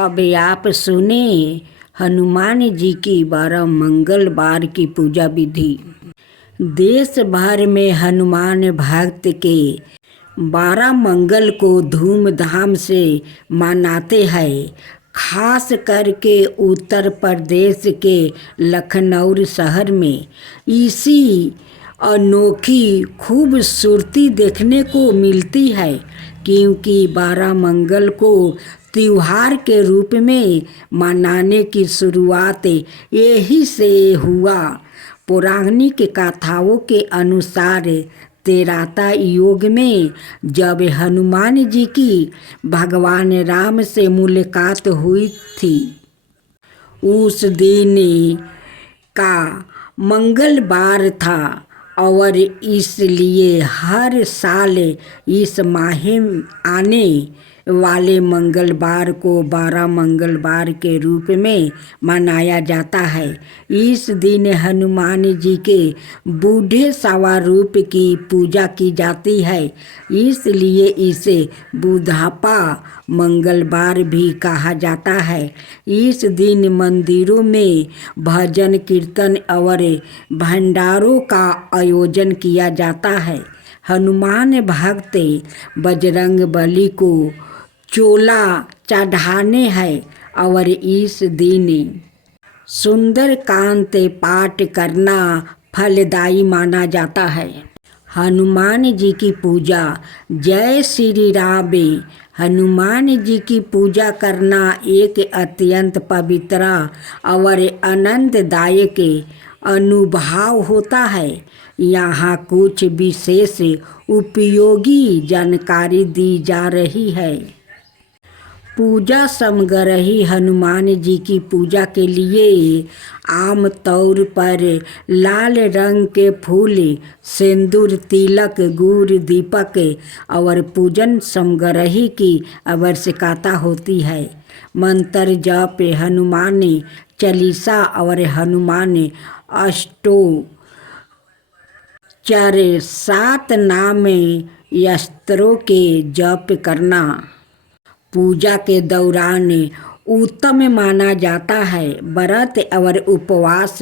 अब आप सुने हनुमान जी की 12 मंगलवार की पूजा विधि। देश भर में हनुमान भक्त के 12 मंगल को धूमधाम से मनाते हैं। खास करके उत्तर प्रदेश के लखनऊ शहर में इसी अनोखी खूबसूरती देखने को मिलती है, क्योंकि 12 मंगल को त्योहार के रूप में मनाने की शुरुआत यही से हुआ। पौराणिक कथाओं के अनुसार त्रेता युग में जब हनुमान जी की भगवान राम से मुलाकात हुई थी, उस दिन का मंगलवार था और इसलिए हर साल इस माह आने वाले मंगलवार को 12 मंगलवार के रूप में मनाया जाता है। इस दिन हनुमान जी के बूढ़े स्वरूप की पूजा की जाती है, इसलिए इसे बुढ़ापा मंगलवार भी कहा जाता है। इस दिन मंदिरों में भजन कीर्तन और भंडारों का आयोजन किया जाता है। हनुमान भक्त बजरंगबली को चोला चढ़ाने हैं और इस दिन सुंदरकांड पाठ करना फलदायी माना जाता है। हनुमान जी की पूजा। जय श्री राम। हनुमान जी की पूजा करना एक अत्यंत पवित्र और आनंददायक अनुभव होता है। यहाँ कुछ विशेष उपयोगी जानकारी दी जा रही है। पूजा सामग्री। हनुमान जी की पूजा के लिए आम तौर पर लाल रंग के फूल, सिंदूर, तिलक, गुड़, दीपक और पूजन सामग्री की आवश्यकता होती है। मंत्र जप, हनुमान चालीसा और हनुमान अष्टोत्तर, 7 नाम यस्त्रों के जप करना पूजा के दौरान उत्तम माना जाता है। व्रत और उपवास।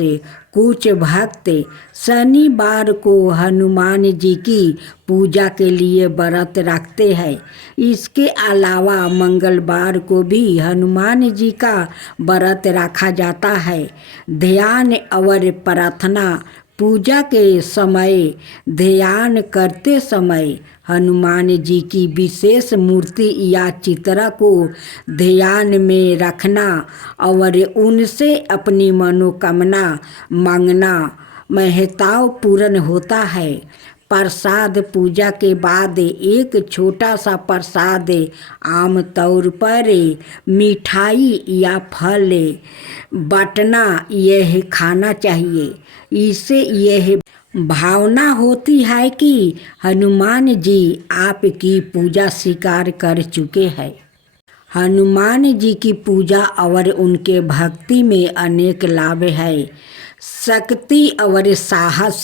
कुछ भक्त शनिवार को हनुमान जी की पूजा के लिए व्रत रखते हैं। इसके अलावा मंगलवार को भी हनुमान जी का व्रत रखा जाता है। ध्यान और प्रार्थना। पूजा के समय ध्यान करते समय हनुमान जी की विशेष मूर्ति या चित्र को ध्यान में रखना और उनसे अपनी मनोकामना मांगना महत्वपूर्ण होता है। प्रसाद। पूजा के बाद एक छोटा सा प्रसाद, आम तौर पर मिठाई या फल बांटना यह खाना चाहिए। इससे यह भावना होती है कि हनुमान जी आपकी पूजा स्वीकार कर चुके हैं। हनुमान जी की पूजा और उनके भक्ति में अनेक लाभ है। शक्ति और साहस।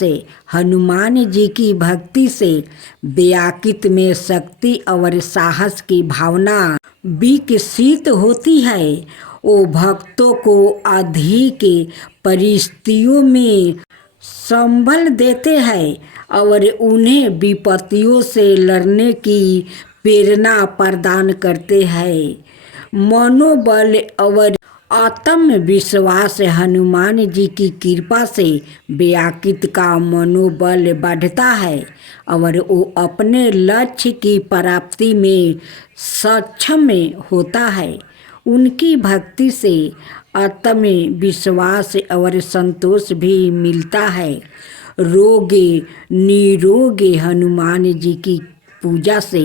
हनुमान जी की भक्ति से व्यक्ति में शक्ति और साहस की भावना विकसित होती है। वो भक्तों को अधिक परिस्थितियों में संबल देते हैं और उन्हें विपत्तियों से लड़ने की प्रेरणा प्रदान करते हैं। मनोबल और आत्मविश्वास। हनुमान जी की कृपा से व्यक्ति का मनोबल बढ़ता है और वो अपने लक्ष्य की प्राप्ति में सक्षम होता है। उनकी भक्ति से आत्मविश्वास और संतोष भी मिलता है। रोग निरोग। हनुमान जी की पूजा से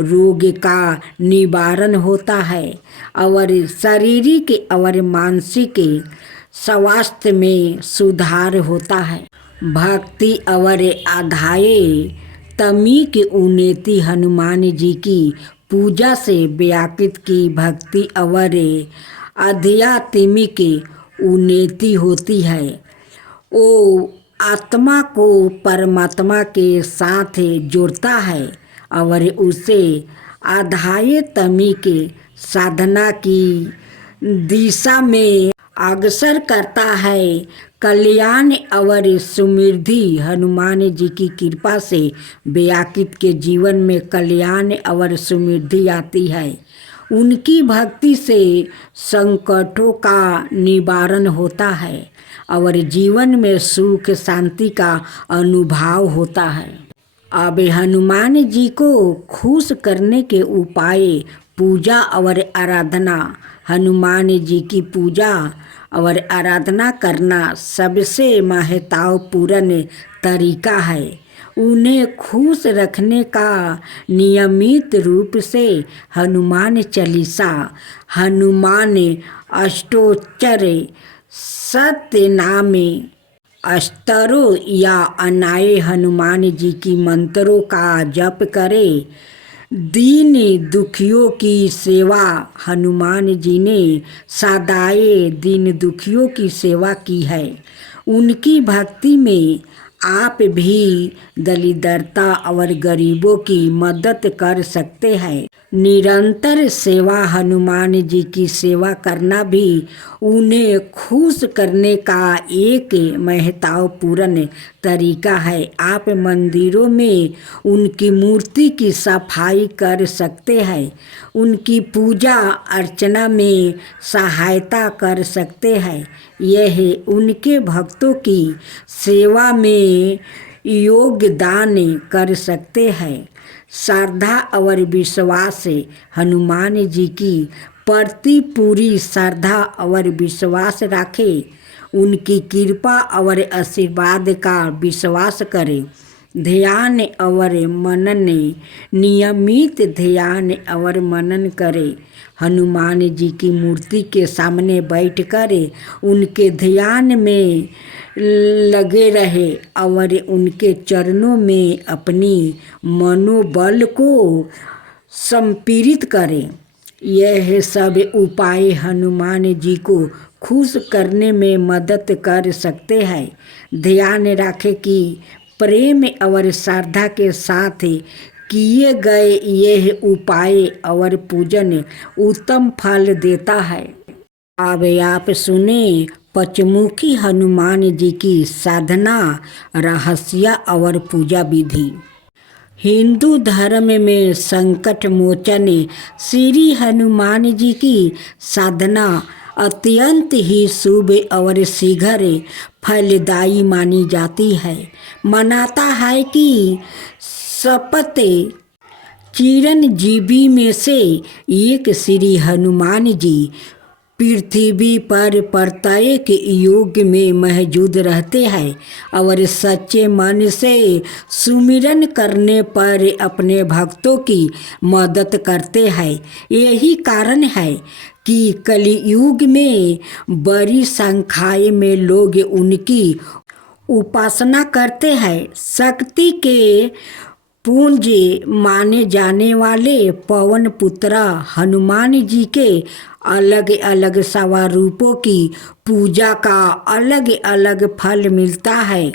रोग का निवारण होता है और शारीरिक और मानसिक स्वास्थ्य में सुधार होता है। भक्ति और आध्यात्म की उन्नति। हनुमान जी की पूजा से व्यक्ति की भक्ति और आध्यात्मिक उन्नति होती है। वो आत्मा को परमात्मा के साथ जोड़ता है और उसे आध्यात्मिक साधना की दिशा में अग्रसर करता है। कल्याण और समृद्धि हनुमान जी की कृपा से व्याकुल के जीवन में कल्याण और समृद्धि आती है। उनकी भक्ति से संकटों का निवारण होता है और जीवन में सुख शांति का अनुभव होता है। अब हनुमान जी को खुश करने के उपाय पूजा और आराधना। हनुमान जी की पूजा और आराधना करना सबसे महत्वपूर्ण तरीका है। उन्हें खुश रखने का नियमित रूप से हनुमान चालीसा, हनुमान अष्टोत्तर, सत्यनाम स्तोत्र या अन्य हनुमान जी की मंत्रों का जप करें। दीन दुखियों की सेवा। हनुमान जी ने सदाए दीन दुखियों की सेवा की है। उनकी भक्ति में आप भी दरिद्रता और गरीबों की मदद कर सकते हैं। निरंतर सेवा। हनुमान जी की सेवा करना भी उन्हें खुश करने का एक महत्वपूर्ण तरीका है। आप मंदिरों में उनकी मूर्ति की सफाई कर सकते हैं। उनकी पूजा अर्चना में सहायता कर सकते हैं। यह उनके भक्तों की सेवा में योगदान कर सकते हैं। श्रद्धा और विश्वास। हनुमान जी की प्रति पूरी श्रद्धा और विश्वास रखें। उनकी कृपा और आशीर्वाद का विश्वास करें। ध्यान और मनन। नियमित ध्यान और मनन करें। हनुमान जी की मूर्ति के सामने बैठकर उनके ध्यान में लगे रहे और उनके चरणों में अपनी मनोबल को संपीड़ित करें। यह सब उपाय हनुमान जी को खुश करने में मदद कर सकते हैं। ध्यान रखें कि प्रेम और श्रद्धा के साथ किए गए यह उपाय और पूजन उत्तम फल देता है। अब आप सुने पंचमुखी हनुमान जी की साधना, रहस्य और पूजा विधि। हिंदू धर्म में संकट मोचन श्री हनुमान जी की साधना अत्यंत ही शुभ और शीघ्र फलदायी मानी जाती है। मानता है कि सप्त चिरंजीवी में से एक श्री हनुमान जी पृथ्वी पर प्रत्येक युग में मौजूद रहते हैं और सच्चे मन से सुमिरन करने पर अपने भक्तों की मदद करते हैं। यही कारण है कि कलियुग में बड़ी संख्या में लोग उनकी उपासना करते हैं। शक्ति के पुंज माने जाने वाले पवन पुत्र हनुमान जी के अलग अलग स्वरूपों की पूजा का अलग अलग फल मिलता है।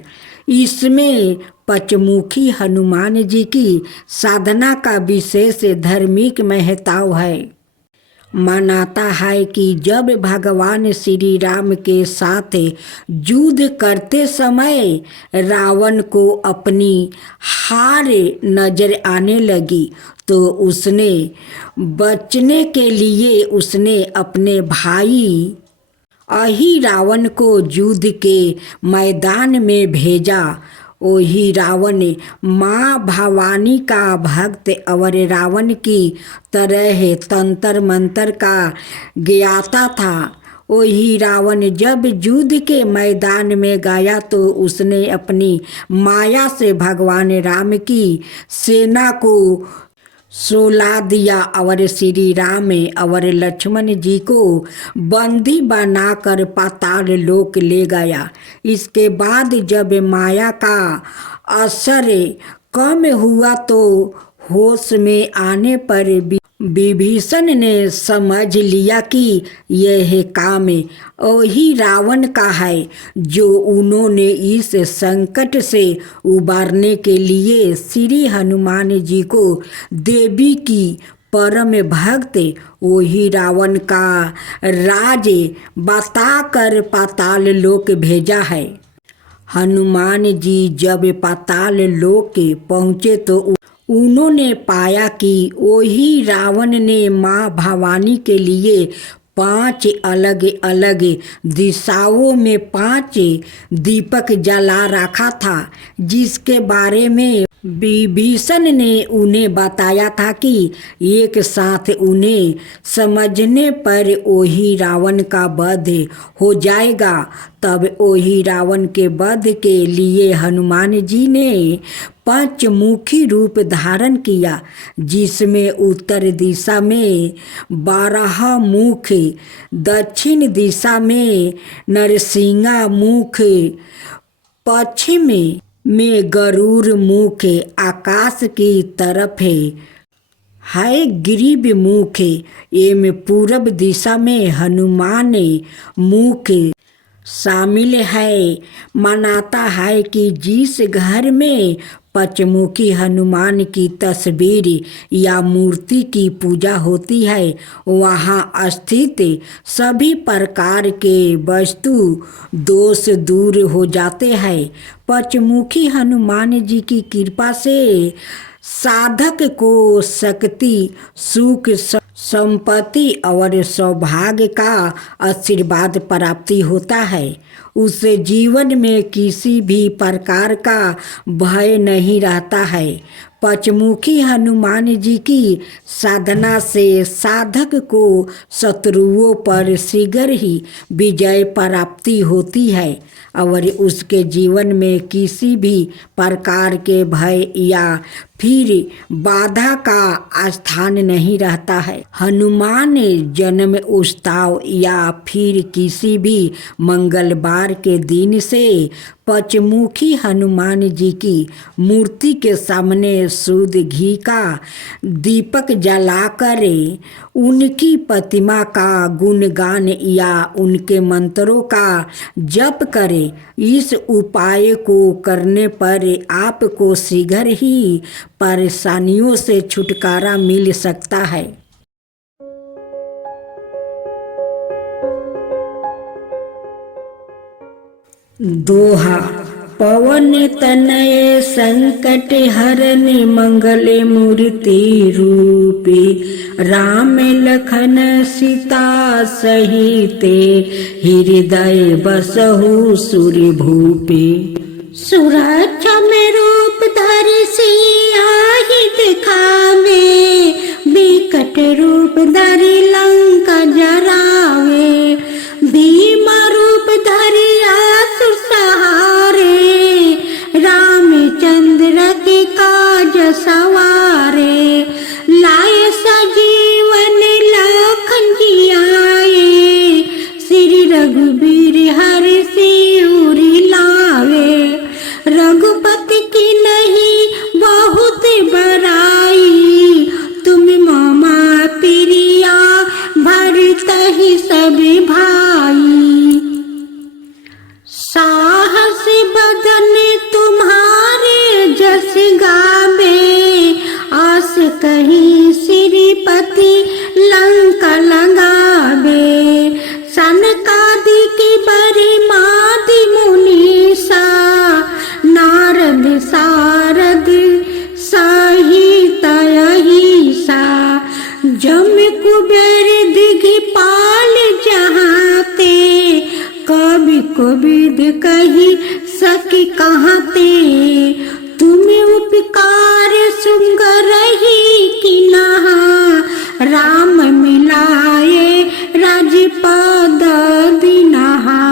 इसमें पंचमुखी हनुमान जी की साधना का विशेष धार्मिक महत्व है। मानता है कि जब भगवान श्री राम के साथ युद्ध करते समय रावण को अपनी हार नजर आने लगी तो उसने बचने के लिए उसने अपने भाई अहि रावण को युद्ध के मैदान में भेजा। वही रावण माँ भवानी का भक्त और रावण की तरह तंत्र मंत्र का ज्ञाता था। वही रावण जब युद्ध के मैदान में गया तो उसने अपनी माया से भगवान राम की सेना को सुला दिया और श्री राम और लक्ष्मण जी को बंदी बनाकर पाताल लोक ले गया। इसके बाद जब माया का असर कम हुआ तो होश में आने पर विभीषण ने समझ लिया कि यह काम वही रावण का है जो उन्होंने इस संकट से उबारने के लिए श्री हनुमान जी को देवी की परम भक्त वही रावण का राज बता कर पाताल लोक भेजा है। हनुमान जी जब पाताल लोक पहुँचे तो उन्होंने पाया कि वही रावण ने माँ भवानी के लिए 5 अलग अलग दिशाओं में 5 दीपक जला रखा था, जिसके बारे में विभीषण ने उन्हें बताया था कि एक साथ उन्हें समझने पर वही रावण का वध हो जाएगा। तब वही रावण के वध के लिए हनुमान जी ने पंचमुखी रूप धारण किया, जिसमें उत्तर दिशा में 12 मुख, दक्षिण दिशा में नरसिंहा मुख, पश्चिम में गरुड़ मुख, आकाश की तरफ है ग्रीव मुख एवं पूर्व दिशा में हनुमान मुख शामिल है। मानता है कि जिस घर में पंचमुखी हनुमान की तस्वीर या मूर्ति की पूजा होती है, वहाँ स्थित सभी प्रकार के वस्तु दोष दूर हो जाते हैं। पंचमुखी हनुमान जी की कृपा से साधक को शक्ति, सुख, संपत्ति और सौभाग्य का आशीर्वाद प्राप्ति होता है। उसे जीवन में किसी भी प्रकार का भय नहीं रहता है। पंचमुखी हनुमान जी की साधना से साधक को शत्रुओं पर शीघ्र ही विजय प्राप्ति होती है और उसके जीवन में किसी भी प्रकार के भय या फिर बाधा का स्थान नहीं रहता है। हनुमान जन्म उत्सव या फिर किसी भी मंगलवार के दिन से पंचमुखी हनुमान जी की मूर्ति के सामने शुद्ध घी का दीपक जलाकर उनकी प्रतिमा का गुणगान या उनके मंत्रों का जप करें। इस उपाय को करने पर आपको शीघ्र ही परेशानियों से छुटकारा मिल सकता है। दोहा। पवन तनय संकट हरन मंगल मूर्ति रूपे, राम लखन सीता सहिते, हृदय बसहु सुर भूपे। सुरक्षा में रूप धरि सिया ही दिखावे, विकट रूप धरि लंका जरावे, भीमा रूप धरि असुर सहारे, रामचंद्र के काज सवारे, लाए सजीवन लखन जियाए, श्री रघुबीर हरि सिउरि लावे, रघुपति की नहीं बहुत बड़ाई, तुम मामा प्रिया भरत ही सब भाई। साहस बदन तुम्हारे जस गावे, आस कहीं श्रीपति लंका लगावे, सनकादि बरी मादि मुनीसा, नारद सारद सहित अहिसा, जम कुबेर दिगपाल जहाते, कवि कोविद कही सकी कहते, तुम्हें उपकार सुंग रही कि नहा, राम मिलाए राजपद दिनहा,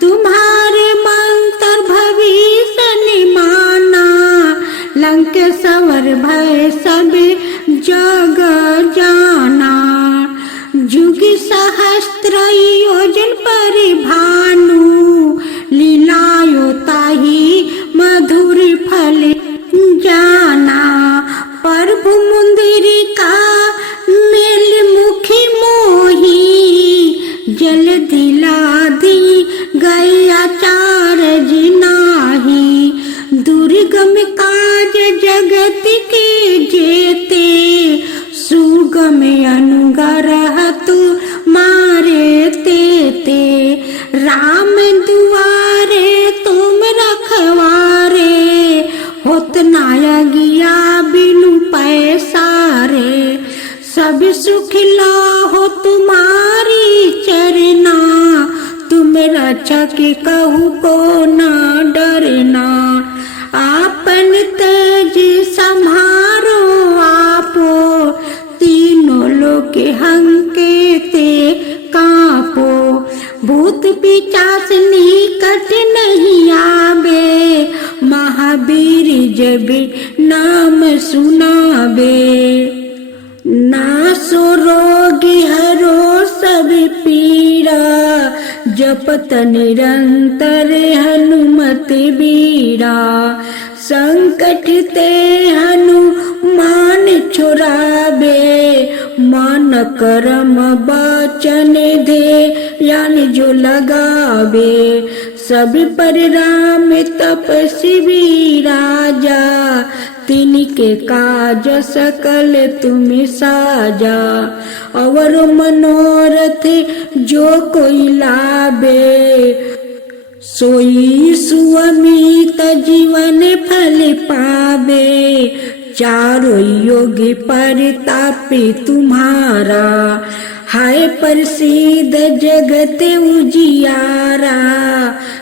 तुम्हारे मंत्र भविष्य माना, लंकेश्वर भय सब जग जाना, जुग सहस्त्र योजन परिभानु, लीलायो ताहि मधुर फल जाना, प्रभु मुंदिरी का मेल मुखी मोही, जल दिलाधि गया चारज नाही, दुर्गम काज जगत के जेते, सूढ़ राम अनुग्रह तू मारे ते राम दुआरे तुम रखवारे होत नाया गया बिनु पैसा रे सब सुख ला हो तुम्हारी चरना तुम रक्षा के कहू को ना डरना आपन तेज संहारो आपो तीनों लोग हंके ते कापो भूत पिचास निकट नहीं आवे महावीर जब नाम सुनावे नासो रोग हरो सब पीरा जपत निरंतर हनुमत बीरा संकट ते हनुमान छुड़ावे मन कर्म वचन दे यानी जो लगावे सब पर राम तपस्वी राजा तिनके काज सकल तुम साजा और मनोरथ जो कोई लावे सोई सुअमित जीवन फल पावे चारों योगी परतापी तुम्हारा हाय प्रसिद्ध जगत उजियारा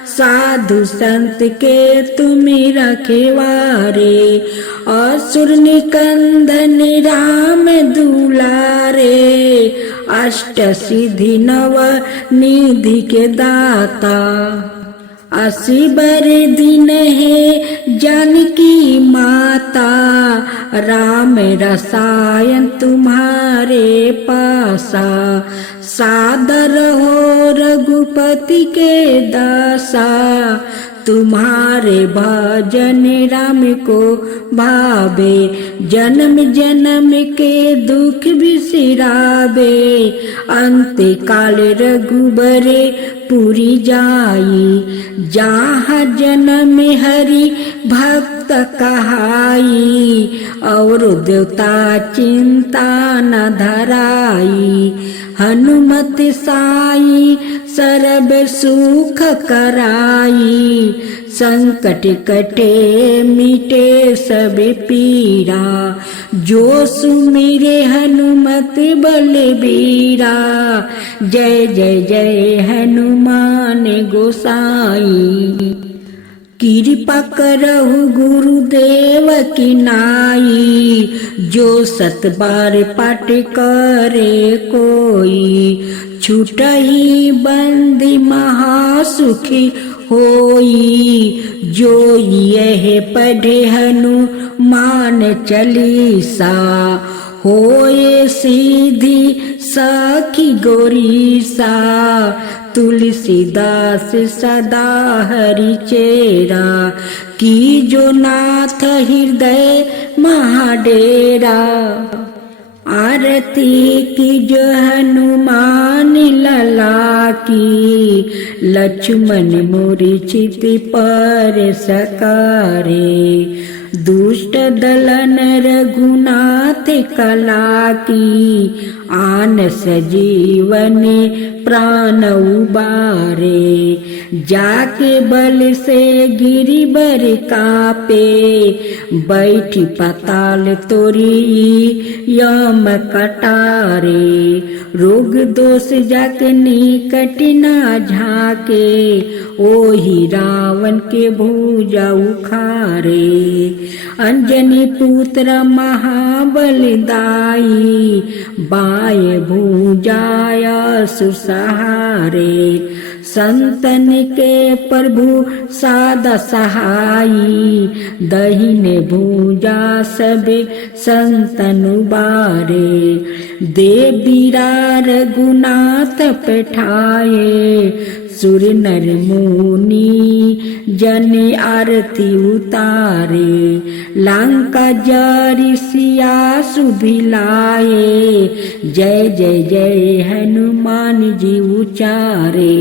साधु संत के तुम रखवारे असुर निकंदन राम दुलारे अष्ट सिद्धि नव निधि के दाता 80 बर दिन है जानकी माता राम रसायन तुम्हारे पासा सादर हो रघुपति के दासा तुम्हारे भजन राम को भावे जन्म जन्म के दुख बिसरावे अंत काल रघुबरे पूरी जाई जहाँ जन्म हरि भक्त कहाई और देवता चिंता न धराई हनुमत साई सर्व सुख कराई संकट कटे मिटे सब पीरा जो सुमिरे हनुमत बलबीरा जय जय जय हनुमान गोसाई कृपा करहु गुरुदेव की नाई जो 7 बार पाठ करे कोई छूटहि बंदी महासुखी होई जो यह पढ़े हनुमान चालीसा होए सीधी सखी गोरीसा तुलसीदास सदा हरि चेरा की जो नाथ हृदय महाडेरा आरती की जो हनुमान लला की लक्ष्मण मूर्छित पर सकारे दुष्ट दलन रघुनाथ कला की आन सजीवन प्राण उबारे जाके बल से गिरि बर कापे बैठी पाताल तोरी यम कटारे रोग दोष जाके निकट ना झाके ओही रावण के भुजा उखारे अंजनी पुत्र महाबलदाई बाएं भुजाया सुसहारे संतन के प्रभु सादा सहाई दहिने भुजा सब संतन उबारे देवीरा रघुनाथ पठाए सुर नर मुनि जन आरती उतारे लंका जारी सिया सुभिलाए जय जय जय हनुमान जी उचारे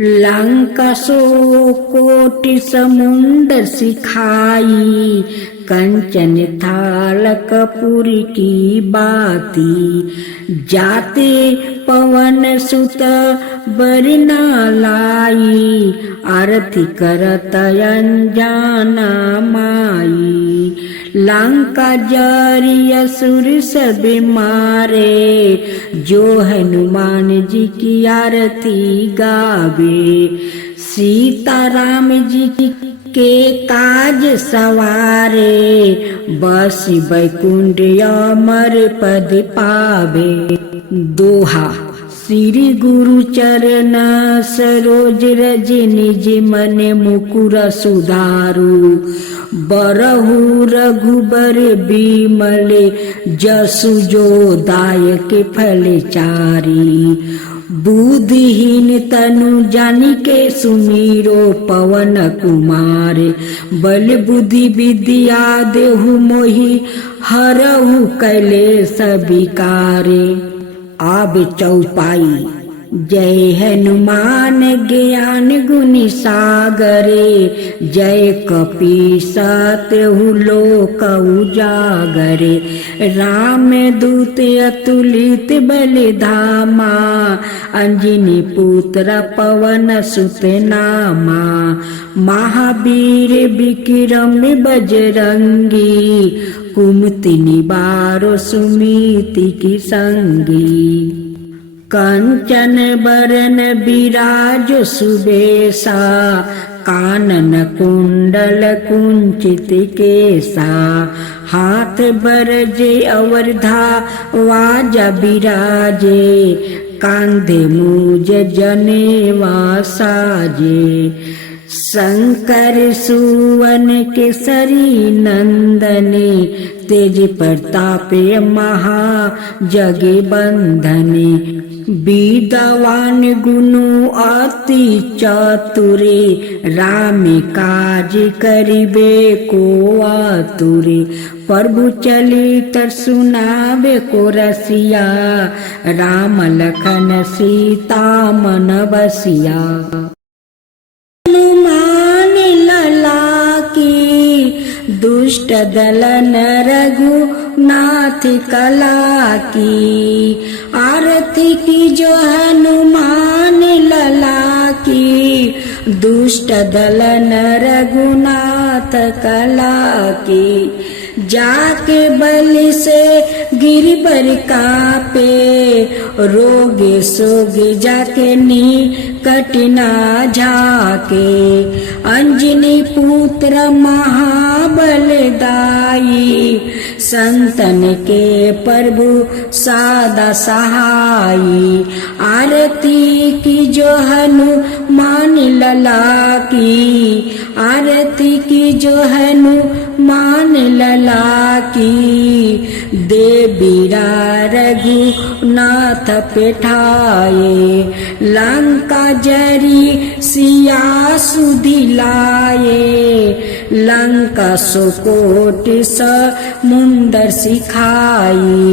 लंका सो कोटि समुंदर सिखाई कंचन थाल कपूर की बाती, जाते पवन सुत बरना लाई, आरती करत अनजाना माई। लंका जारी असुर सब मारे, जो हनुमान जी की आरती गावे। सीता राम जी के काज सवारे, बस बैकुंठ अमर पद पावे। दोहा श्री गुरु चरण सरोज रज निज मन मुकुर सुधारु, बरहु रघुबर बिमल जसु जो दायक फल चारी। बुद्धिहीन तनु जानिके सुमीरो पवन कुमार, बल बुद्धि विद्या देहु मोहि हरहु कलेस विकारे। आब चौपाई। जय हनुमान ज्ञान गुण सागरे, जय कपीस तिहु लोक उजागरे। राम दूत अतुलित बल धामा, अंजनी पुत्र पवन सुत नामा। महावीर विक्रम बजरंगी, कुमति निवारो सुमिति की संगी। कंचन बरन विराज सुबेसा, कानन कुंडल कुंचित केसा। हाथ बरजे अवरधा वाजा बिराजे, कांधे मूज जनेवा साजे। शंकर सुवन केसरी नंदने, तेज प्रताप महा जगे बंधने। विद्वान गुनु अति चतुरे, राम काज करिबे को आतुरे। प्रभु चलित सुनावे को रसिया, राम लखन सीता मन बसिया। हनुमान लला की, दुष्ट दलन रघुनाथ कला की। आरती की जो हनुमान लला की, दुष्ट दलन रघुनाथ कला की। जाके बलि से गिरबर कापे, रोगे सोगे जाके निकट ना झाके। अंजनी पुत्र महाबलदाई, संतन के प्रभु सादा सहाई। आरती की जो हनुमान लला की, आरती की जो हनुमान लला की। देवीरा रघुनाथ पेठाए, लंका जरी सिया सुधिलाए। लंका सुकोट समुंदर सिखाई,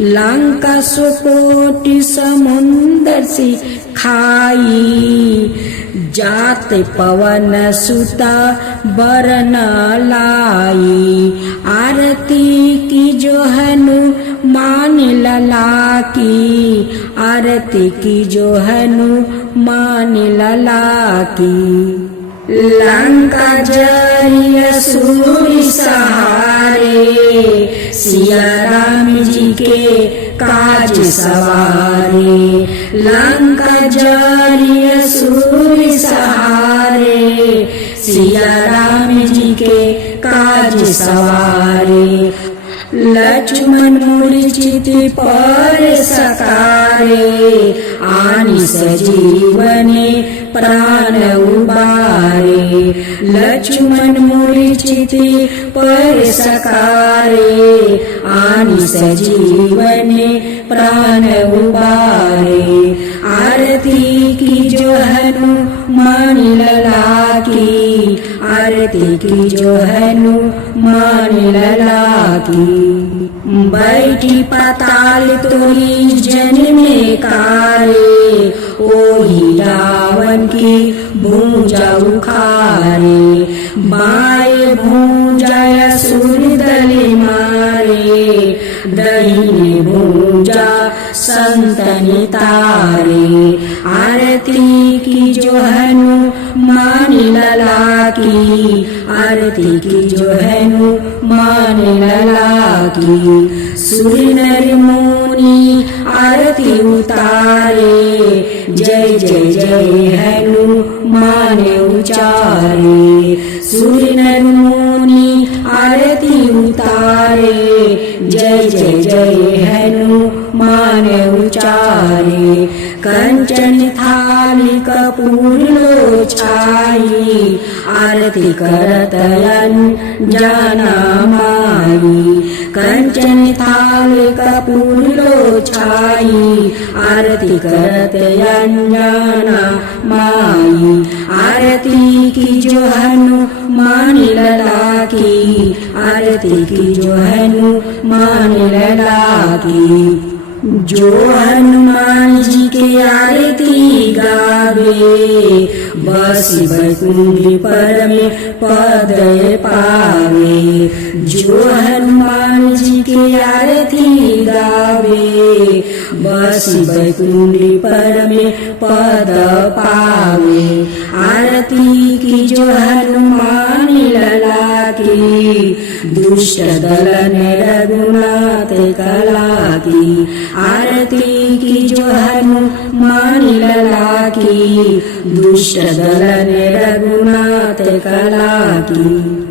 लंका सुकोट समुंदर सिखाई। जात पवन सुता बरना लाई, आरती की जो हनुमान लला की। आरती की जो हनुमान लला की। लंका जरी असुर सहारे, सिया राम जी के काज सवारे। लंका जरी असुर सहारे, सिया राम जी के काज सवारे। लक्ष्मण मूर्छित पर सकारे, आनि सजीवने प्राण उबारे। लक्ष्मण मूर्छित पर सकारे, आनि सजीवने प्राण उबारे। आरती की जो हनुमान लला की, आरती की जो हनुमान लला की। बैठी पाताल तोरी जन्मे कारे, ओही रावण की भुजा उखारे। बाएं भुजा सूर्य दले मारे, दाहिने भुजा संतनि तारे। आरती की जो हनुमान लला की, आरती की जो हनुमान लला की। सूर्य नर मुनि आरती उतारे, जय जय जय हनुमान उचारे। सूर्य नर मुनि आरती उतारे, जय जय जय हनुमान उचारे। कंचन थाली कपूर लो छाई, आरती करत अंजना माई। कंचन थाली कपूर लो छाई, आरती करत अंजना माई। आरती की जो हनुमान लला की, आरती की जो हनुमान लला की। जो हनुमान जी के आरती गावे, बस बैकुंठ पर में पद पावे। जो हनुमान जी के आरती गावे, बस बैकुंठ पर में पद पावे। आरती की जो हनुमान लला की, दुष्ट दलन रघुनाथ कला की। आरती की जो हनुमान लला की, दुष्ट दलन रघुनाथ कला की।